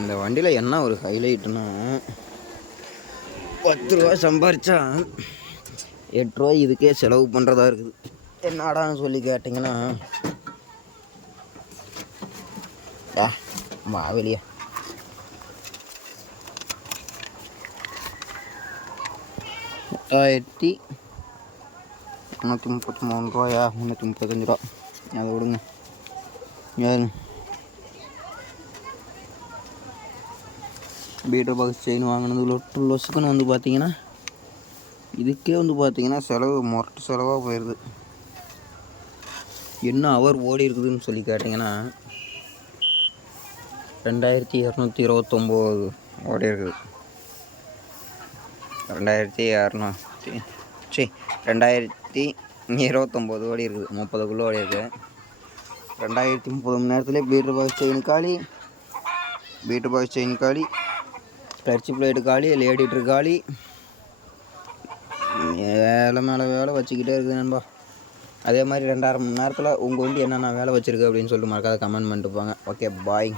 இந்த வண்டியில் என்ன ஒரு ஹைலைட்னா பத்து ரூபா சம்பாரிச்சா எட்டு ரூபா இதுக்கே செலவு பண்ணுறதா இருக்குது. என்னடான்னு சொல்லி கேட்டிங்கன்னா? மாவெளியா எட்டாயிரத்தி முந்நூற்றி முப்பத்தி மூணு ரூபாயா? முந்நூற்றி முப்பத்தஞ்சு ரூபா. அதை விடுங்க. ஏன் பீட்டர் பாக்ஸ் செயின் வாங்கினது லொட்டு லொசுக்குன்னு வந்து பார்த்தீங்கன்னா இதுக்கே வந்து பார்த்தீங்கன்னா செலவு மொரட்டு செலவாக போயிடுது என்ன அவர் ஓடி இருக்குதுன்னு சொல்லி கேட்டிங்கன்னா ரெண்டாயிரத்தி இரநூத்தி இருபத்தொம்போது ஓடி இருக்குது. ரெண்டாயிரத்தி இரநூத்தி சரி ரெண்டாயிரத்தி இருபத்தொம்போது ஓடி இருக்குது. முப்பதுக்குள்ளே ஓடி இருக்குது ரெண்டாயிரத்தி முப்பது மணி நேரத்துலேயே பீட்ரு பாக்ஸ் செயின் காலி பீட்ரு பாக்ஸ் செயின் காலி டர்ச்சி பிளேட்டு காலி லேடிட்ரு காலி. வேலை மேலே வேலை வச்சுக்கிட்டே இருக்குது நண்பா. அதே மாதிரி ரெண்டாயிரம் மணி நேரத்தில் உங்கள் வண்டி என்னென்ன வேலை வச்சுருக்கு அப்படின்னு சொல்லிட்டு மறக்காத கமெண்ட் பண்ணிட்டு போங்க. Okay bye